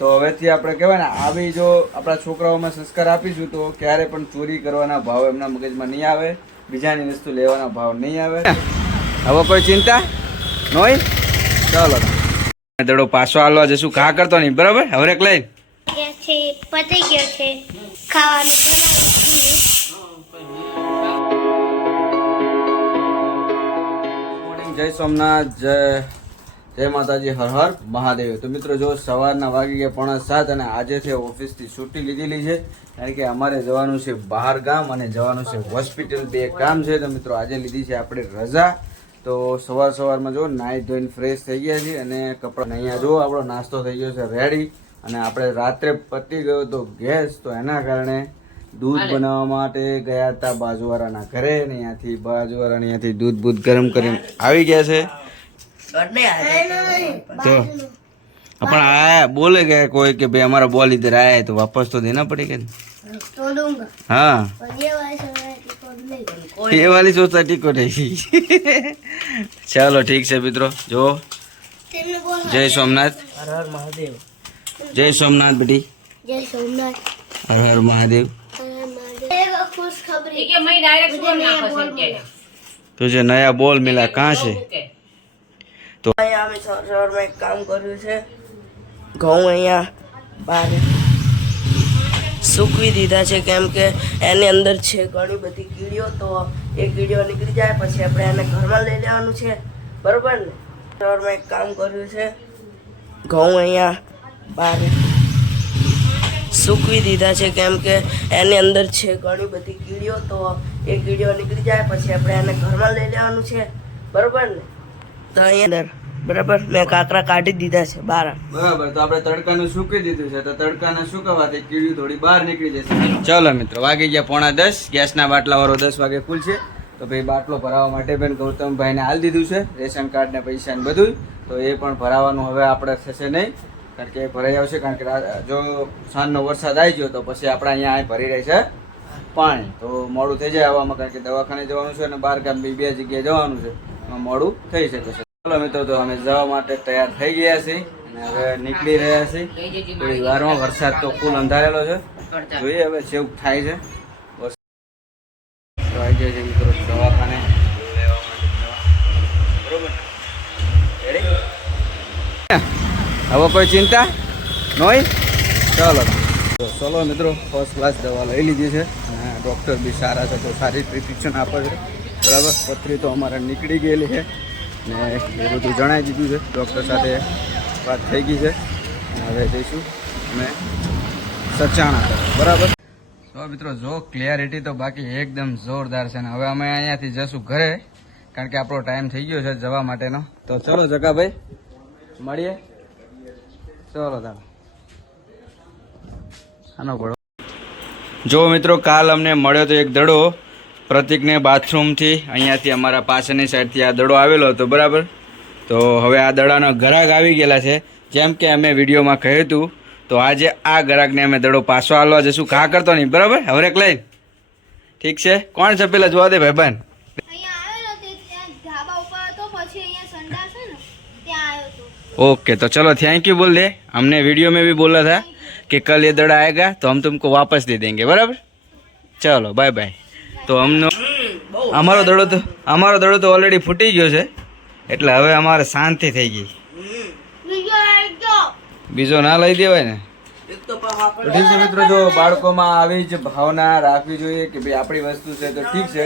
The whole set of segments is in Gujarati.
તો હવેથી આપણે કહેવાય ને આવી જો આપણા છોકરાઓમાં સંસ્કાર આપીશું તો ક્યારે પણ ચોરી કરવાના ભાવ એમના મગજમાં નહીં આવે બીજાની વસ્તુ લેવાના ભાવ નહીં આવે. હવે કોઈ ચિંતા? નોય ચાલો. દડો પાછો હાલવા જશું. કા કરતો નહીં બરાબર? હવે લઈ પતી ગયો છે. ખાવાનું જય સોમનાથ જય જય માતાજી હર હર મહાદેવ. તો મિત્રો જો સવારના વાગી ગયા પોણા સાત અને આજે છે ઓફિસથી છૂટી લીધેલી છે. કારણ કે અમારે જવાનું છે બહાર ગામ અને જવાનું છે હોસ્પિટલ. બે કામ છે તો મિત્રો આજે લીધી છે આપણે રજા. તો સવાર સવારમાં જો નાહી ધોઈને ફ્રેશ થઈ ગયા છીએ અને કપડાં અહીંયા જો આપણો નાસ્તો થઈ ગયો છે રેડી અને આપણે રાત્રે પતી ગયો તો ગેસ તો એના કારણે દૂધ બનાવવા માટે ગયા હતા બાજુવાળાના ઘરે ને અહીંયાથી બાજુવાળાને અહીંયાથી દૂધ બૂધ ગરમ કરીને આવી ગયા છે. तो अपन आया बोले गए कोई के भाई हमारा बॉल इधर आया है तो वापस तो देना पड़ेगा हाँ ये वाली सोसाइटी को नहीं चलो ठीक से मित्रों जो जय सोमनाथ महादेव जय सोमनाथ बेटी जय सोमनाथ हर हर महादेव तुझे नया बॉल मिला कहाँ से के અહીંયા અમે સવાર સવારમાં એક કામ કર્યું છે. ઘઉં અહીંયા બહાર સૂકવી દીધા છે, કેમ કે એની અંદર છે ઘણી બધી કીડીઓ, તો એ કીડીઓ નીકળી જાય, પછી આપણે એને ઘરમાં લઈ લેવાનું છે. બરાબર ને? સવારમાં એક કામ કર્યું છે. ઘઉં અહીંયા બહાર સૂકવી દીધા છે, કેમ કે એની અંદર છે ઘણી બધી કીડીઓ, તો એ કીડીઓ નીકળી જાય, પછી આપણે એને ઘરમાં લઈ લેવાનું છે. બરાબર ને? તો અહીંયા અંદર, બરાબર? મેં કાકરા કાઢી દીધા છે, બાર. બરાબર, તો આપણે તડકાનું સૂકી દીધું છે, તો તડકાને સુકાવાથી કીડી થોડી બહાર નીકળી જશે. ચલો મિત્રો, વાગી ગયા પોણા દસ, ગેસના બાટલા વાળો દસ વાગે ખુલશે. તો ભાઈ બાટલો ભરાવવા માટે બેન ગૌતમભાઈને હાલ દીધું છે, રેશન કાર્ડ ને પૈસા ને બધું. તો એ પણ ભરાવાનું હવે આપણે થશે નહીં, કારણ કે ભરાઈ આવશે, કારણ કે જો સાંજનો વરસાદ આવી ગયો તો પછી આપણે અહીંયા અહીં ભરી રહેશે પાણી. તો મોડું થઈ જાય આવવામાં, કારણ કે દવાખાને જવાનું છે અને બાર ગામ બી બે જગ્યાએ જવાનું છે. મોડું થઈ શકે છે. ચાલો મિત્રો, તો અમે જવા માટે તૈયાર થઈ ગયા છીએ અને હવે નીકળી રહ્યા છીએ. થોડી વારમાં વરસાદ તો ફૂલ અંધારેલો છે. જોઈએ હવે સેવ થાય છે. મિત્રો દવાખાને. લેવા માટે. બરોબર હવે કોઈ ચિંતા? નોય ચાલો. ચલો મિત્રો ફર્સ્ટ ક્લાસ દવા લઈ લીધી છે. અને ડૉક્ટર બી સારા છે, તો સારી પ્રિસ્ક્રિપ્શન આપે છે. બરાબર? પથરી તો અમારે નીકળી ગયેલી છે. ને એ બધું જણાવી દીધું છે. ડૉક્ટર સાથે વાત થઈ ગઈ છે. હવે જઈશું અમે સચાણા. બરાબર? તો મિત્રો જો ક્લિયરિટી તો બાકી એકદમ જોરદાર છે ને હવે અમે અહીંયાથી જશું ઘરે કારણ કે આપણો ટાઈમ થઈ ગયો છે જવા માટેનો. તો ચલો જગાભાઈ મળીએ. ચલો તારા. આનો પડો જો મિત્રો કાલ અમને મળ્યો તો એક દડો. પ્રતિકને બાથરૂમથી અહીંયાથી અમારા પાછળની સાઈડથી આ દડો આવેલો હતો બરાબર તો હવે આ દડાનો ગ્રાહક આવી ગયેલા છે જેમ કે અમે વિડીયોમાં કહ્યું હતું તો આજે આ ગ્રાહકને અમે દડો પાછો હાલવા જશું ઘા કરતો નહીં બરાબર હવે એક લઈ ઠીક છે કોણ છે પેલા જોવા દે ભાઈબંધ અહીંયા આવેલો તે ત્યાં ધાબા ઉપર હતો પછી અહીંયા સંડાસ છે ને ત્યાં આવ્યો હતો ओके तो चलो थैंक यू बोल दे हमने वीडियो में भी बोला था कि कल ये दड़ा आएगा तो हम तुमको वापस दे देंगे बराबर चलो बाय बाय તો અમનો અમારો દડો તો અમારો દડો તો ઓલરેડી ફૂટી ગયો છે. એટલે હવે અમારે શાંતિ થઈ ગઈ. બીજો આવી ગયો બીજો ના લઈ દેવાય ને. ઠીક છે મિત્રો જો બાળકોમાં આવી જ ભાવના રાખવી જોઈએ કે ભાઈ આપણી વસ્તુ છે તો ઠીક છે.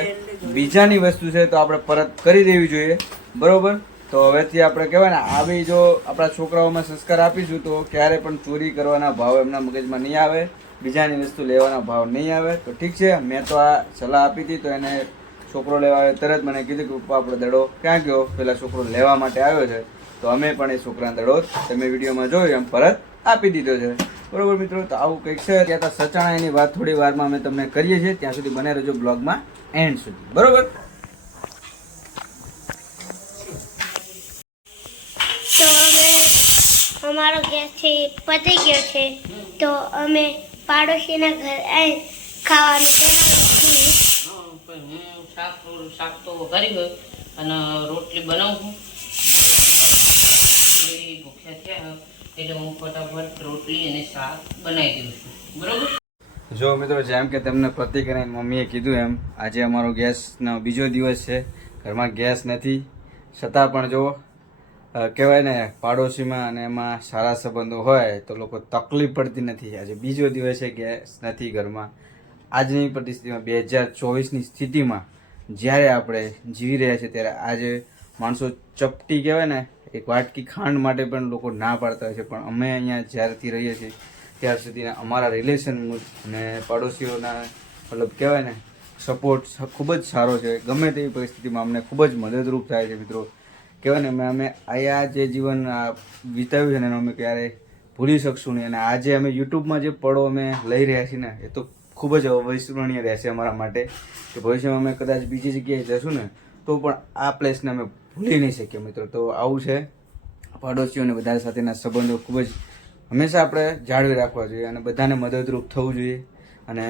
બીજાની વસ્તુ છે તો આપણે પરત કરી દેવી જોઈએ. બરોબર? તો હવેથી આપણે કહેવાય ને આવી જો આપણા છોકરાઓમાં સંસ્કાર આપીશું તો ક્યારે પણ ચોરી કરવાના ભાવ એમના મગજમાં નહીં આવે. બીજાની વસ્તુ લેવાના ભાવ નહીં આવે, તો ઠીક છે, મેં તો આ સલાહ આપી હતી, તો એને છોકરો લેવા આવ્યો, તરત મને કીધું કે, પપ્પા, આપણો દડો ક્યાં ગયો? પેલા છોકરો લેવા માટે આવ્યો છે. તો અમે પણ એ છોકરાનો દડો તમે વિડીયોમાં જોયું, એમ પરત આપી દીધો છે. બરોબર મિત્રો, તો આવું કંઈક છે, ત્યાં તો સચાણા એની વાત થોડી વારમાં અમે તમને કરીએ છીએ, ત્યાં સુધી બને રહેજો બ્લોગમાં એન્ડ સુધી. બરોબર? અમારો ગેસ છે, પતી ગયો છે. તો અમે પાડોશીના ઘર આવી ખાવાનું હું શાક શાક તો વઘારી ગયો અને રોટલી બનાવું ભૂખ્યા થયા એટલે હું ફટાફટ રોટલી અને શાક બનાવી દઉં છું. બરોબર? જો મિત્રો જેમ કે તમને પ્રતિક અને મમ્મીએ કીધું એમ આજે અમારો ગેસનો બીજો દિવસ છે. ઘરમાં ગેસ નથી. છતાં પણ જો કહેવાય ને, પાડોશીમાં અને એમાં સારા સંબંધો હોય તો લોકો તકલીફ પડતી નથી. આજે બીજો દિવસ છે ગેસ નથી ઘરમાં. આજની પરિસ્થિતિમાં બે હજાર ચોવીસની સ્થિતિમાં જ્યારે આપણે જીવી રહ્યા છીએ ત્યારે આજે માણસો ચપટી કહેવાય ને, એક વાટકી ખાંડ માટે પણ લોકો ના પાડતા હોય છે. પણ અમે અહીંયા જ્યારથી રહીએ છીએ ત્યાર સુધી અમારા રિલેશન અને પાડોશીઓના મતલબ કહેવાય ને સપોર્ટ ખૂબ જ સારો છે. ગમે તેવી પરિસ્થિતિમાં અમને ખૂબ જ મદદરૂપ થાય છે મિત્રો. કહેવાય ને, અમે અહીંયા જે જીવન વિતાવ્યું છે ને, એનો અમે ક્યારેય ભૂલી શકશું નહીં. અને આજે અમે યુટ્યુબમાં જે પળો અમે લઈ રહ્યા છીએ ને, એ તો ખૂબ જ અવિસ્મરણીય રહેશે અમારા માટે, કે ભવિષ્યમાં અમે કદાચ બીજી જગ્યાએ જશું ને, તો પણ આ પ્લેસને અમે ભૂલી નહીં શકીએ મિત્રો. તો આવું છે. પાડોશીઓ અને બધા સાથેના સંબંધો ખૂબ જ હંમેશા આપણે જાળવી રાખવા જોઈએ અને બધાને મદદરૂપ થવું જોઈએ. અને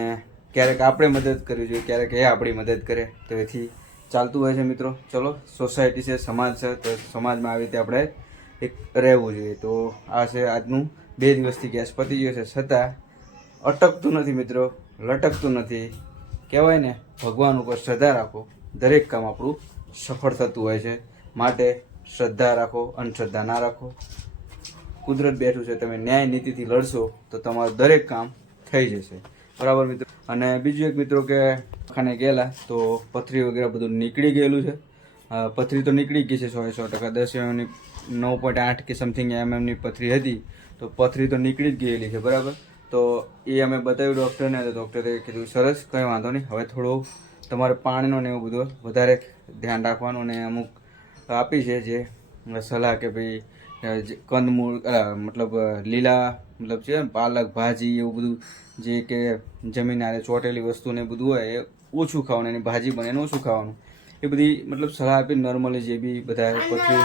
ક્યારેક આપણે મદદ કરવી જોઈએ, ક્યારેક એ આપણી મદદ કરે. તો એથી ચાલતું હોય છે મિત્રો. ચલો સોસાયટી છે, સમાજ છે, તો સમાજમાં આવી રીતે આપણે એક રહેવું જોઈએ. તો આ છે આજનું બે દિવસથી ગેસ પતી ગયો છે. છતાં અટકતું નથી મિત્રો, લટકતું નથી. કહેવાય ને, ભગવાન ઉપર શ્રદ્ધા રાખો. દરેક કામ આપણું સફળ થતું હોય છે. માટે શ્રદ્ધા રાખો અંધશ્રદ્ધા ના રાખો. કુદરત બેઠું છે, તમે ન્યાય નીતિથી લડશો, તો તમારું દરેક કામ થઈ જશે. બરાબર મિત્રો? અને બીજું એક મિત્રો કે ખાને ગયેલા, તો પથરી વગેરે બધું નીકળી ગયેલું છે. પથરી તો નીકળી ગઈ છે સો સો ટકા. દસ એમની નવ પોઈન્ટ આઠ કે સમથિંગ એમએમની પથરી હતી, તો પથરી તો નીકળી જ ગયેલી છે, બરાબર? તો એ અમે બતાવ્યું ડૉક્ટરને, તો ડૉક્ટરે કીધું, સરસ, કંઈ વાંધો નહીં. હવે થોડું તમારે પાણીનો ને એવું બધું વધારે ધ્યાન રાખવાનું અને અમુક આપી છે જે સલાહ કે ભાઈ કંદમૂળ મતલબ લીલા મતલબ છે પાલક, ભાજી, એવું બધું જે કે જમીન આરે ચોટેલી વસ્તુ ને એ બધું હોય, એ ઓછું ખાવાનું, એની ભાજી બને એને ઓછું ખાવાનું. એ બધી મતલબ સલાહ આપી નોર્મલી જે બી બધા પથરી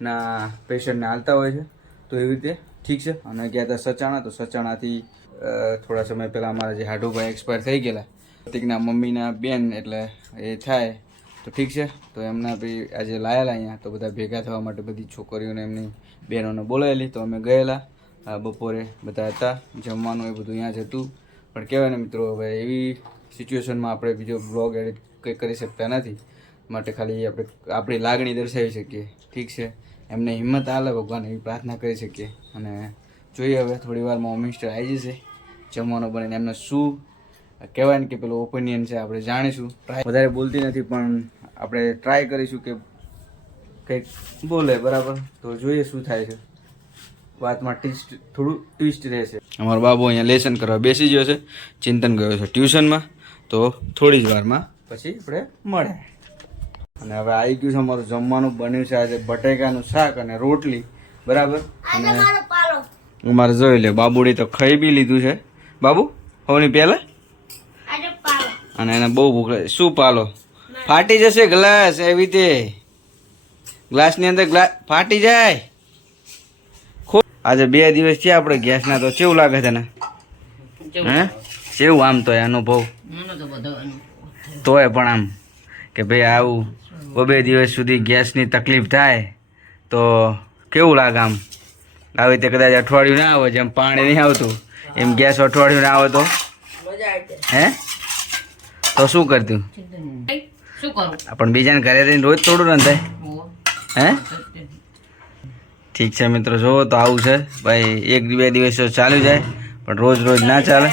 ના પેશન્ટને હાલતા હોય છે, તો એવી રીતે ઠીક છે. અને ગયા હતા સચાણા, તો સચાણાથી થોડા સમય પહેલાં અમારા જે હાડુભાઈ એક્સપાયર થઈ ગયેલા, પ્રતિકના મમ્મીના બેન એટલે એ થાય, તો ઠીક છે. તો એમના બી આજે લાયેલા અહીંયા, તો બધા ભેગા થવા માટે બધી છોકરીઓને એમની બહેનોને બોલાવેલી, તો અમે ગયેલા. બપોરે બધા હતા, જમવાનું એ બધું અહીંયા જ હતું. પણ કહેવાય ને મિત્રો, હવે એવી સિચ્યુએશનમાં આપણે બીજો બ્લોગ એડિટ કંઈ કરી શકતા નથી. માટે ખાલી આપણે, આપણી લાગણી દર્શાવી શકીએ. ઠીક છે? એમને હિંમત આલે, ભગવાન એવી પ્રાર્થના કરી શકીએ અને જોઈએ હવે, થોડી વારમાં મિસ્ટર આવી જશે, જમવાનો બને એમને શું કહેવાય ને કે પેલું ઓપિનિયન છે, આપણે જાણીશું. વધારે બોલતી નથી, પણ આપણે ટ્રાય કરીશું કે કંઈક બોલે, બરાબર? તો જોઈએ શું થાય છે. વાતમાં ટ્વિસ્ટ થોડું ટ્વિસ્ટ રહેશે. અમારો બાબુ અહીંયા લેસન કરવા બેસી ગયો છે. ચિંતન ગયો છે ટ્યુશનમાં. તો થોડી જ વારમાં પછી આપણે મળે. અને હવે આવી ગયું છે અમારું જમવાનું. બન્યું છે આજે બટેકાનું શાક અને રોટલી. બરાબર? અને પાલો. અમારે જોઈ લે બાબુડી તો ખાઈ બી લીધું છે. બાબુ હોની પહેલા? અને એને બહુ ભૂખ લાગે. શું પાલો? ફાટી જશે ગ્લાસ એવી રીતે. ગ્લાસની અંદર ગ્લાસ ફાટી જાય. આજે બે દિવસ થયા આપણે ગેસના તો કેવું લાગે છે ને હે? કેવું આમ તો અનુભવ. તોય પણ આમ કે ભાઈ આવું બે દિવસ સુધી ગેસની તકલીફ થાય તો કેવું લાગે આમ? આવી રીતે કદાચ અઠવાડિયું ના આવે જેમ પાણી નહીં આવતું એમ ગેસ અઠવાડિયું ના આવે તો? હે? તો શું કરતું? પણ બીજાને ઘરે રહીને રોજ થોડું રંધાય. હે? ઠીક છે મિત્રો જુઓ તો આવું છે. ભાઈ એક બે દિવસ ચાલ્યું જાય પણ રોજ રોજ ના ચાલે.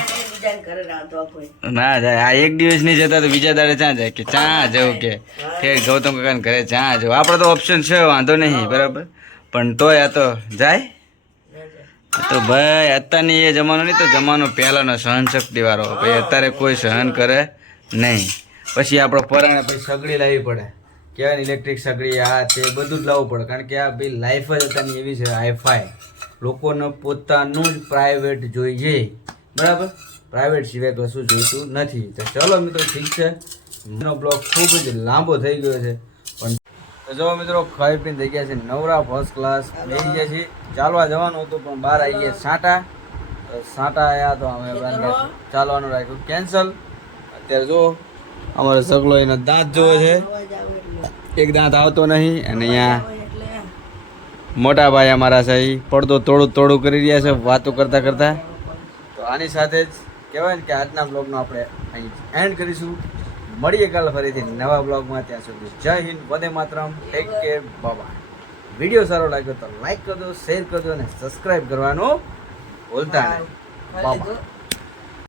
ના જાય આ એક દિવસ નહીં જતા તો બીજા દાડે ચા જાય કે ચા જવું કે. ફેર ગૌતમ કાકાને ઘરે ચા જવું આપણે તો ઓપ્શન છે વાંધો નહીં બરાબર. પણ તોય આ તો જાય. તો ભાઈ અત્યારની એ જમાનો નહીં તો જમાનો પહેલાંનો સહન શક્તિ વાળો. ભાઈ અત્યારે કોઈ સહન કરે નહીં. પછી આપણો પરાણે પછી સગડી લાવવી પડે. કહેવાય ને ઇલેક્ટ્રિક સગડી આ તે બધું જ લાવવું પડે. કારણ કે આ ભાઈ લાઈફ જ અત્યારની એવી છે હાઈફાઈ લોકોને પોતાનું જ પ્રાઇવેટ જોઈએ. બરાબર? પ્રાઇવેટ સિવાય કશું જોઈતું નથી. તો ચલો મિત્રો ઠીક છે. એનો બ્લોગ ખૂબ જ લાંબો થઈ ગયો છે. પણ જો મિત્રો ખાઈ પીને થઈ ગયા છે. નવરા ફર્સ્ટ ક્લાસ લઈ ગયા છીએ. ચાલવા જવાનું હતું પણ બહાર આવી ગયા સાંટા. સાંટા આવ્યા તો અમે ચાલવાનું રાખ્યું. કેન્સલ. અત્યારે જો અમારો સગલો એનો દાંત જોવે છે. એક દાંત આવતો નહીં અને અહીંયા એટલે મોટા ભાઈ અમારા છે એ પડદો તોડું તોડું કરી રહ્યા છે વાતો કરતાં કરતાં. તો આની સાથે જ કહેવાય ને કે આજના બ્લોગનો આપણે અહીં એન્ડ કરીશું. મળીએ કાલ ફરીથી નવા બ્લોગમાં ત્યાં સુધી જય હિન્દ વંદે માતરમ ટેક કેર બાબા વીડિયો સારો લાગ્યો તો લાઈક કરજો શેર કરજો અને સબસ્ક્રાઈબ કરવાનું ભૂલતા નહીં. બાબા?